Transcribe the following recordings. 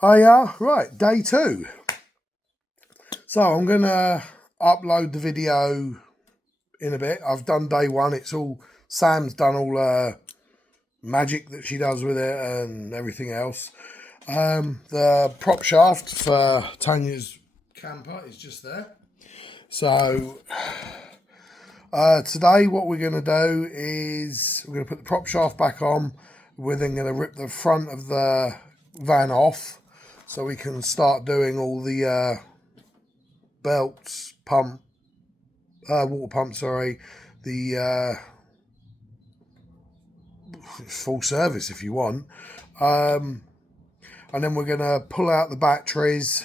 Right, day 2. So I'm going to upload the video in a bit. I've done day 1. It's all, Sam's done all magic that she does with it and everything else. The prop shaft for Tanya's camper is just there. So today what we're going to do is we're going to put the prop shaft back on. We're then going to rip the front of the van off so we can start doing all the belts, water pump, sorry, the full service if you want. And then we're going to pull out the batteries,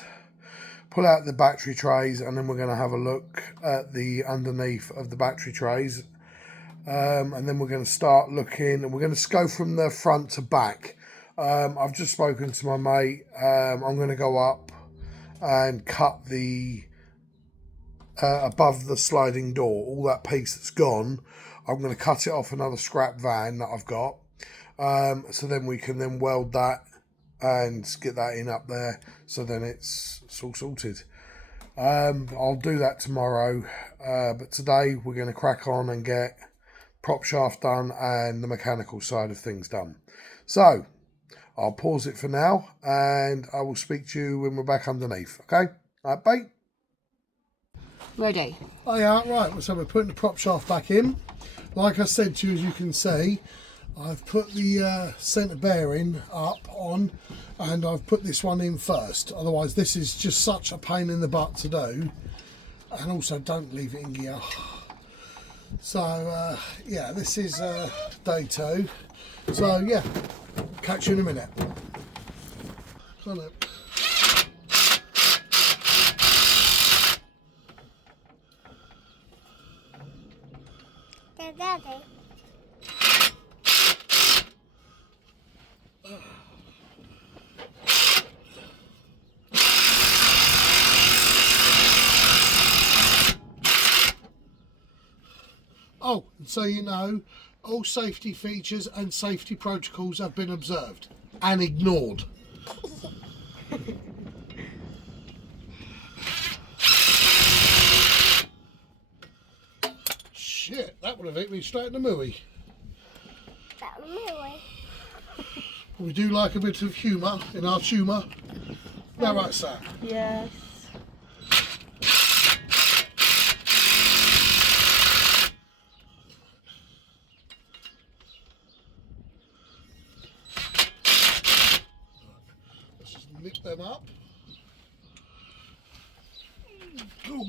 pull out the battery trays, and then we're going to have a look at the underneath of the battery trays. And then we're going to start looking, and we're going to go from the front to back. I've just spoken to my mate. I'm going to go up and cut the above the sliding door, all that piece that's gone. I'm going to cut it off another scrap van that I've got, so then we can then weld that and get that in up there, so then it's all sorted. I'll do that tomorrow, but today we're going to crack on and get prop shaft done and the mechanical side of things done. So I'll pause it for now and I will speak to you when we're back underneath. Okay? All right, bye. Ready. Oh yeah, right, so we're putting the prop shaft back in. Like I said to you, as you can see, I've put the centre bearing up on, and I've put this one in first. Otherwise this is just such a pain in the butt to do. And also don't leave it in gear. So yeah, this is day 2. So yeah, catch you in a minute. Got it. Daddy. Oh, and so you know, all safety features and safety protocols have been observed and ignored. Shit, that would have hit me straight in the mooey. That mooey. We do like a bit of humour in our tumour. Now right, Sam? Yes. Let's just nip them up. Oh,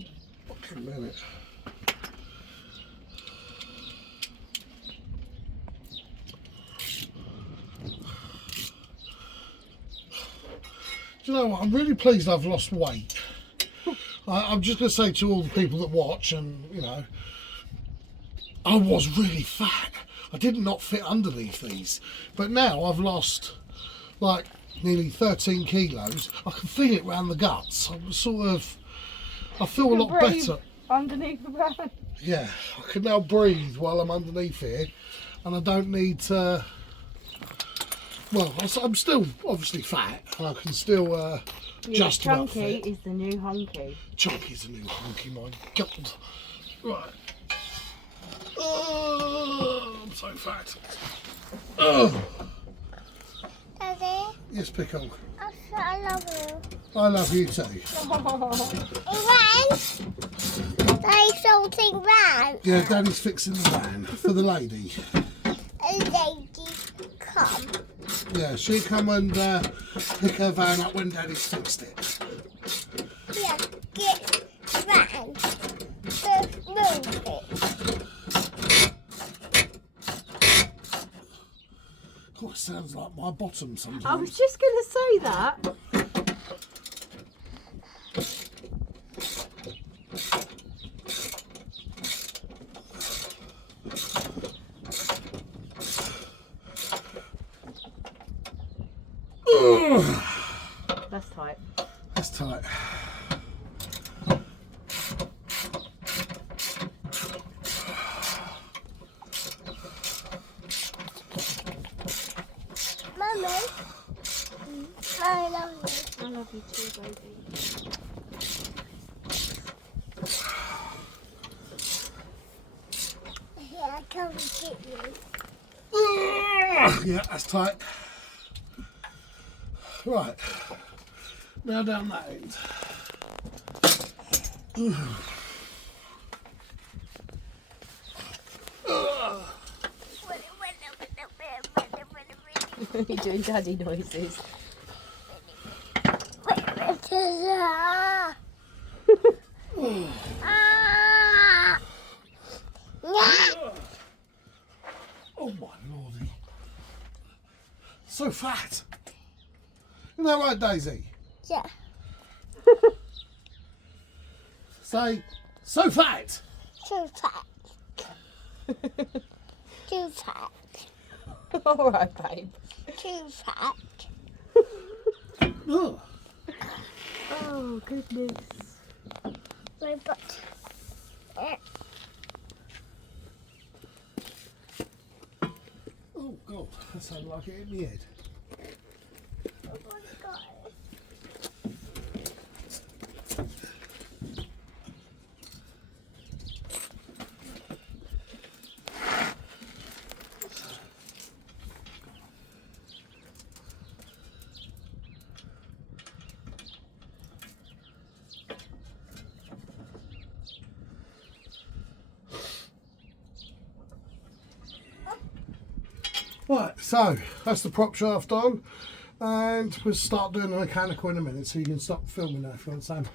fucking minute. Do you know what? I'm really pleased I've lost weight. I'm just going to say to all the people that watch, and you know, I was really fat. I did not fit underneath these, but now I've lost like nearly 13 kilos. I can feel it round the guts. I'm sort of, I feel a lot better. Underneath the van. Yeah, I can now breathe while I'm underneath here, and I don't need to. Well, I'm still obviously fat. I can still just about fit. Chunky is the new hunky. Chunky's the new hunky, my God. Right. Oh, I'm so fat. Oh. Daddy, Yes, Pickle. I love you. I love you too. When? There's something wrong. Yeah, Daddy's fixing the van for the lady. A lady come. Yeah, she'll come and pick her van up when Daddy's fixed it. Yeah, get van. Just move it. Oh, it sounds like my bottom sometimes. I was just going to say that. That's tight. That's tight. Mummy, I love you. I love you too, baby. Yeah, come get you. Yeah, that's tight. Right, now down that end. You're doing daddy noises. Ah! Oh my lordy. So fat. Isn't that right, Daisy? Yeah. Say, so fat. Too fat. Too fat. All right, babe. Too fat. Ugh. Oh, goodness. My butt. Oh God, that sounded like it hit me head. Oh my God. Right, so that's the prop shaft on, and we'll start doing the mechanical in a minute, so you can stop filming now if you want, Sam.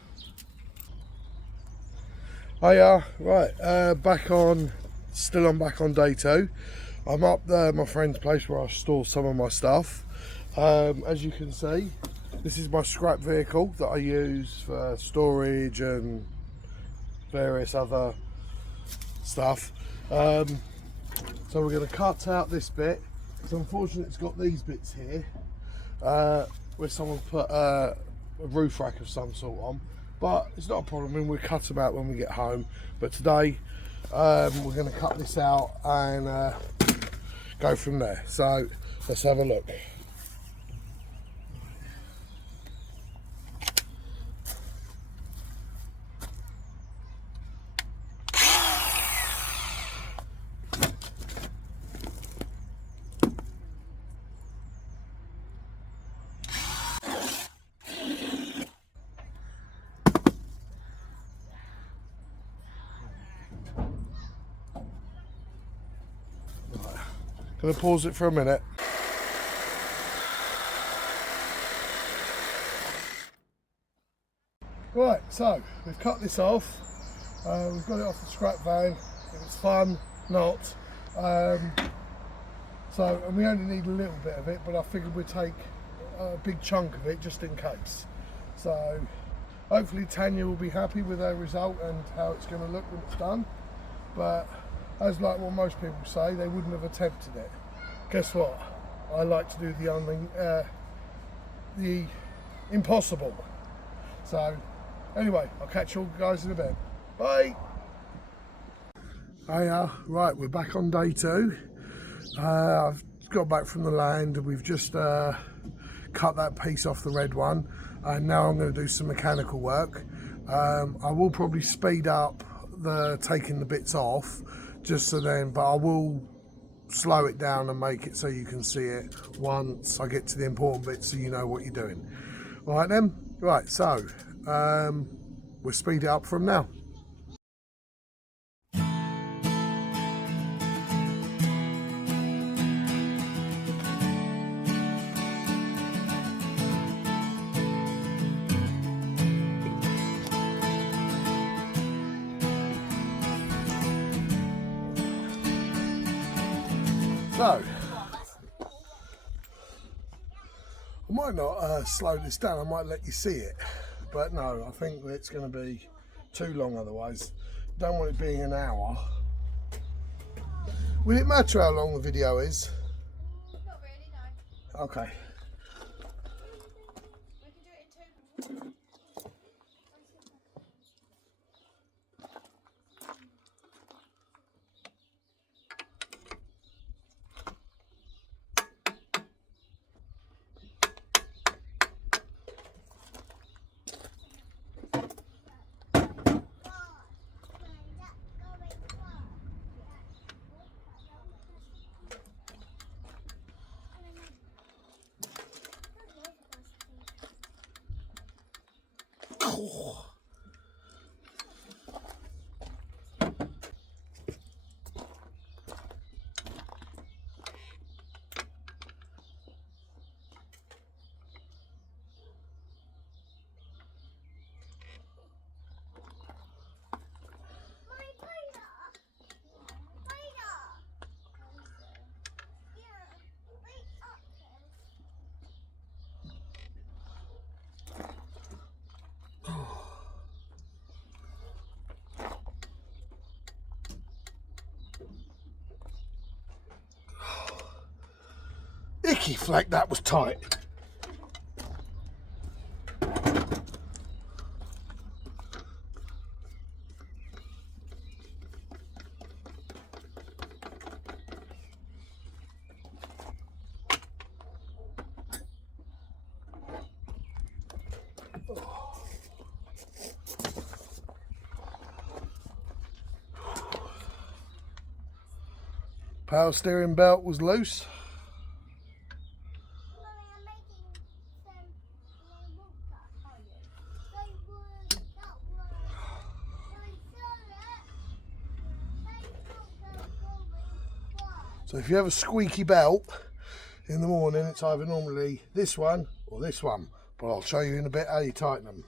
Hiya, right, back on day 2. I'm up there at my friend's place where I store some of my stuff. As you can see, this is my scrap vehicle that I use for storage and various other stuff. So we're going to cut out this bit, because unfortunately it's got these bits here, where someone put a roof rack of some sort on, but it's not a problem, and we'll cut them out when we get home. But today we're going to cut this out and go from there. So let's have a look. Gonna pause it for a minute. Right, so we've cut this off. We've got it off the scrap van. It was fun, not. And we only need a little bit of it, but I figured we'd take a big chunk of it just in case. So hopefully Tanya will be happy with our result and how it's going to look when it's done. But as like what most people say, they wouldn't have attempted it. Guess what? I like to do the impossible. So anyway, I'll catch you all guys in a bit. Bye. Hiya, right, we're back on day 2. I've got back from the land and we've just cut that piece off the red one, and now I'm going to do some mechanical work. I will probably speed up the taking the bits off, just so then, but I will slow it down and make it so you can see it once I get to the important bits, so you know what you're doing. All right then, right, so we'll speed it up from now. So, I might not slow this down, I might let you see it, but no, I think it's going to be too long otherwise. Don't want it being an hour. Will it matter how long the video is? Not really, no. Okay. We can do it in 2. Icky fleck, that was tight. Power steering belt was loose. So if you have a squeaky belt in the morning, it's either normally this one or this one. But I'll show you in a bit how you tighten them.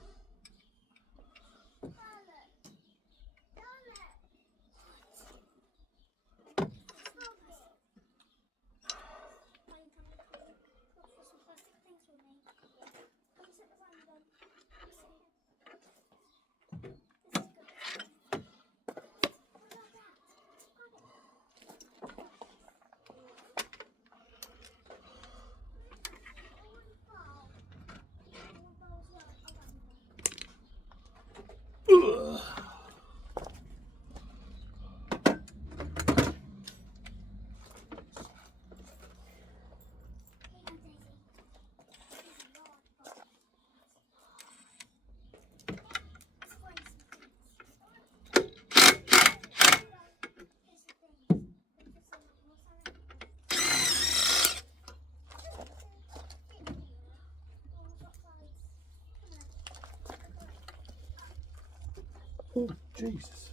Oh, Jesus.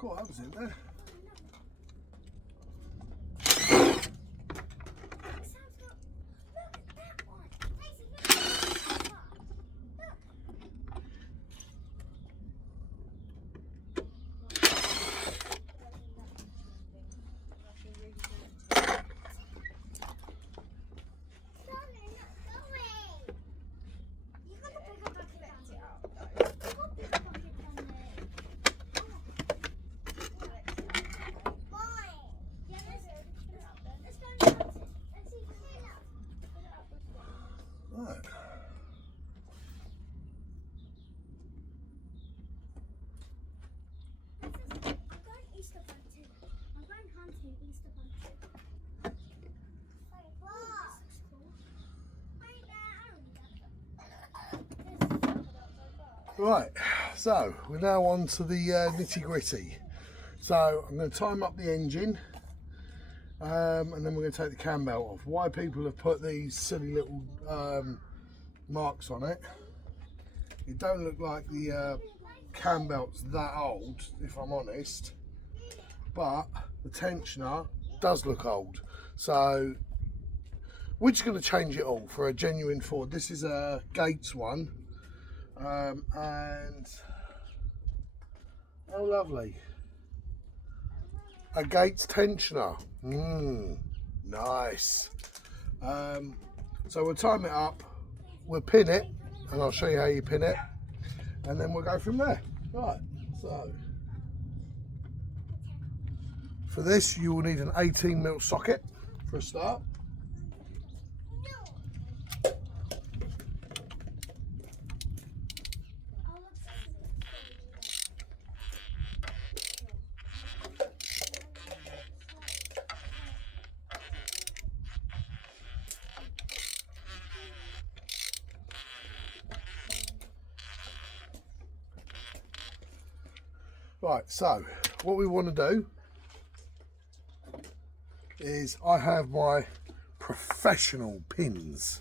Cool, that was in there. Right. Right, so we're now on to the nitty gritty. So I'm going to time up the engine, and then we're going to take the cam belt off. Why people have put these silly little marks on it, it don't look like the cam belt's that old, if I'm honest, but the tensioner does look old. So we're just going to change it all for a genuine Ford. This is a Gates one. And oh lovely, a Gates tensioner. Nice. So we'll time it up, we'll pin it, and I'll show you how you pin it, and then we'll go from there. Right, so for this you will need an 18mm socket for a start. Right, so what we want to do is I have my professional pins.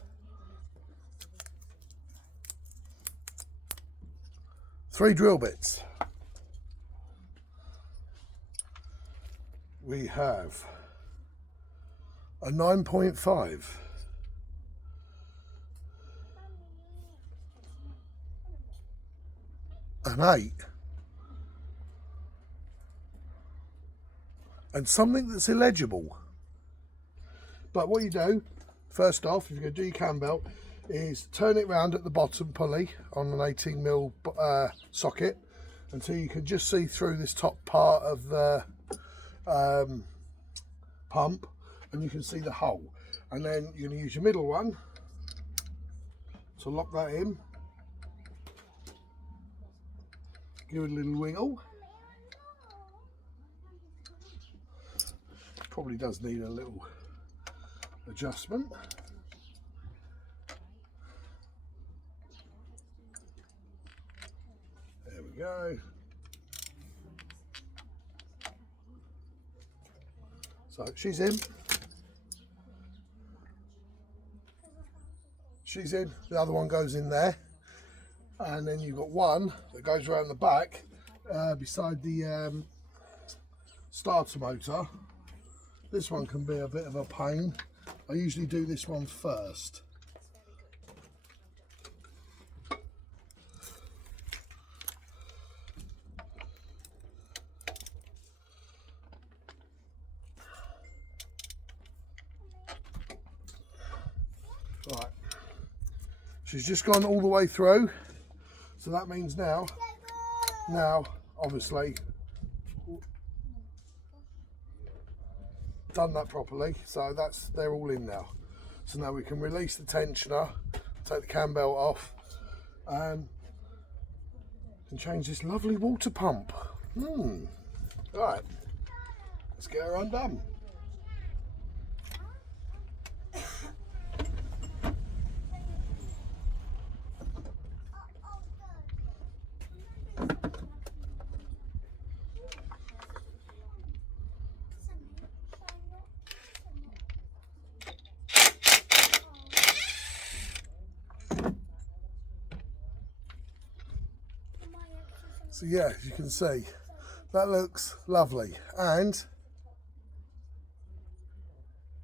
3 drill bits. We have a 9.5, an 8, and something that's illegible. But what you do, first off, if you're going to do your cam belt, is turn it round at the bottom pulley on an 18mm socket until you can just see through this top part of the pump, and you can see the hole. And then you're going to use your middle one to lock that in. Give it a little wiggle. Probably does need a little adjustment. There we go. So she's in. She's in. The other one goes in there. And then you've got one that goes around the back beside the starter motor. This one can be a bit of a pain. I usually do this one first. Right, she's just gone all the way through, so that means now obviously done that properly, so they're all in now. So now we can release the tensioner, take the cam belt off, and change this lovely water pump. Right, let's get her undone. So yeah, as you can see, that looks lovely, and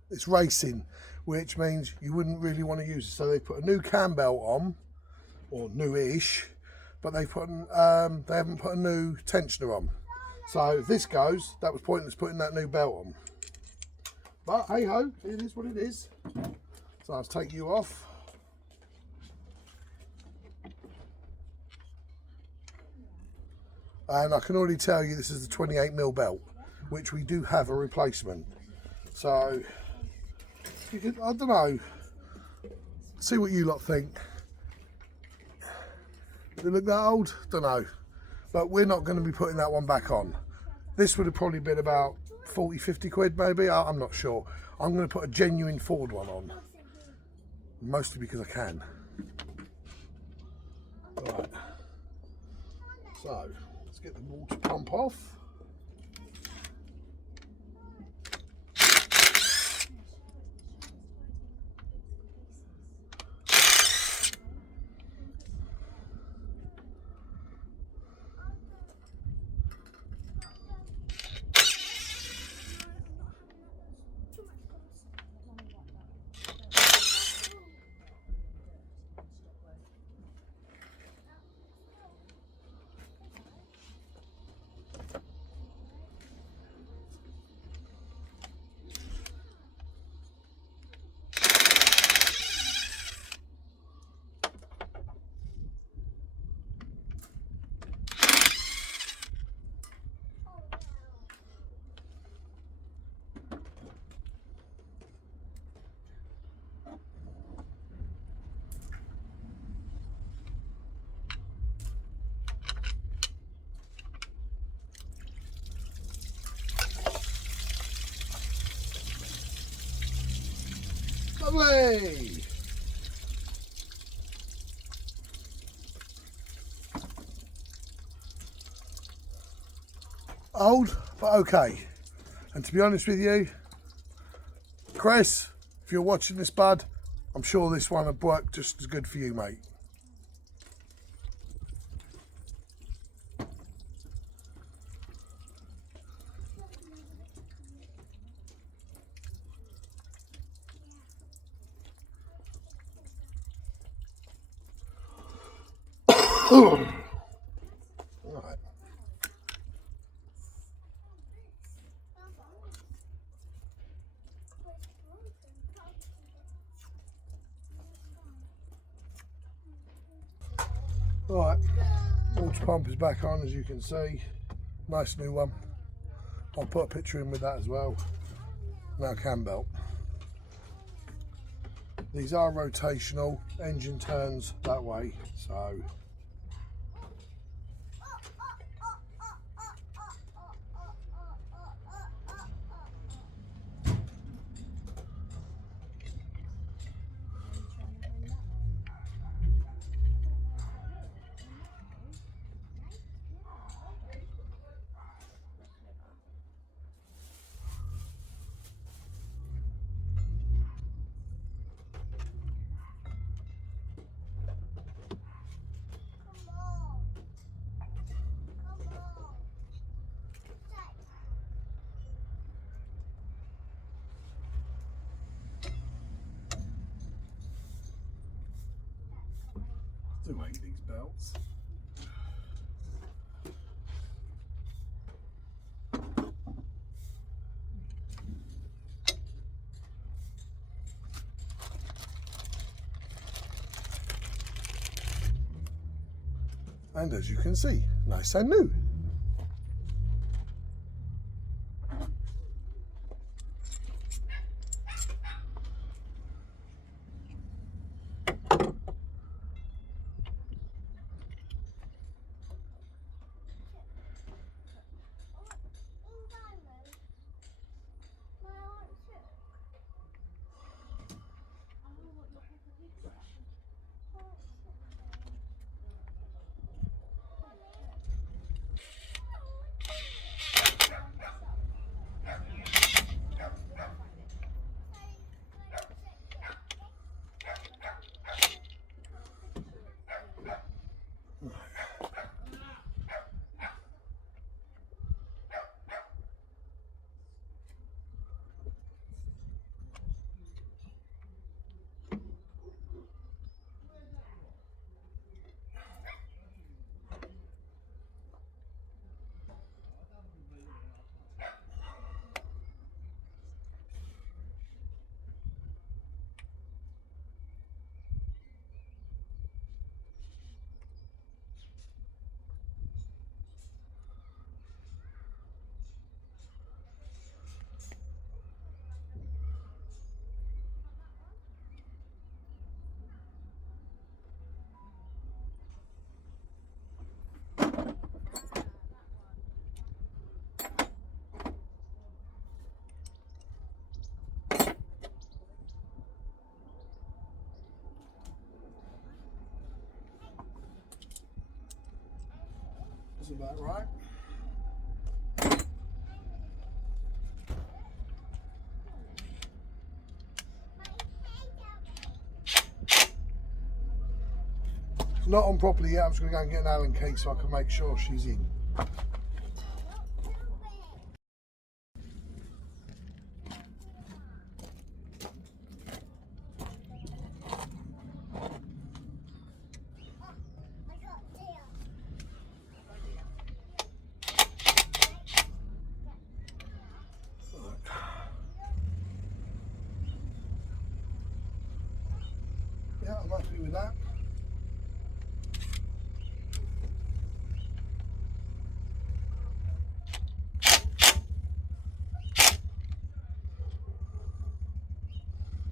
it's racing, which means you wouldn't really want to use it. So they put a new cam belt on, or newish, but they haven't put a new tensioner on. So if this goes, that was pointless putting that new belt on. But hey ho, it is what it is. So I'll take you off. And I can already tell you this is the 28mm belt, which we do have a replacement. So, you can, I don't know, See what you lot think. Do they look that old? Don't know. But we're not going to be putting that one back on. This would have probably been about 40, 50 quid maybe. I'm not sure. I'm going to put a genuine Ford one on. Mostly because I can. Right. So, let's get the water pump off. Lovely! Old, but okay. And to be honest with you, Chris, if you're watching this, bud, I'm sure this one would work just as good for you, mate. Right. Right, water pump is back on, as you can see. Nice new one. I'll put a picture in with that as well. Now cam belt. These are rotational, engine turns that way, so do hate these belts. And as you can see, nice and new. That's about right. It's not on properly yet. I'm just going to go and get an Allen key so I can make sure she's in. Yeah, I'm happy with that.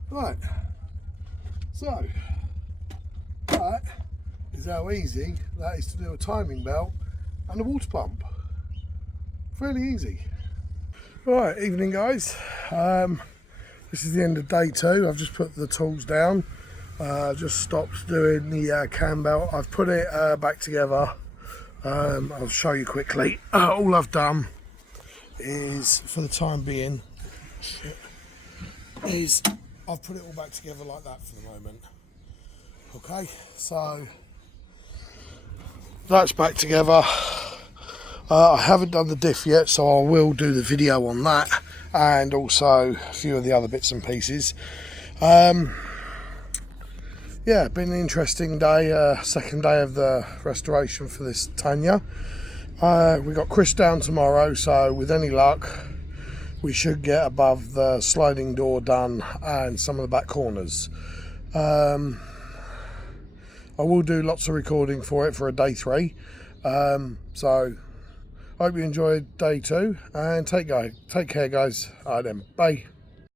Right, so that is how easy that is to do a timing belt and a water pump. Fairly easy. Right, evening guys. This is the end of day 2. I've just put the tools down. Just stopped doing the cam belt. I've put it back together. I'll show you quickly. All I've done is, for the time being, is I've put it all back together like that for the moment. Okay, so that's back together. I haven't done the diff yet, so I will do the video on that, and also a few of the other bits and pieces. Yeah, been an interesting day, second day of the restoration for this Tanya. We got Chris down tomorrow, so with any luck we should get above the sliding door done and some of the back corners. I will do lots of recording for it for a day 3, so hope you enjoyed day 2, and take care guys. Alright then, bye.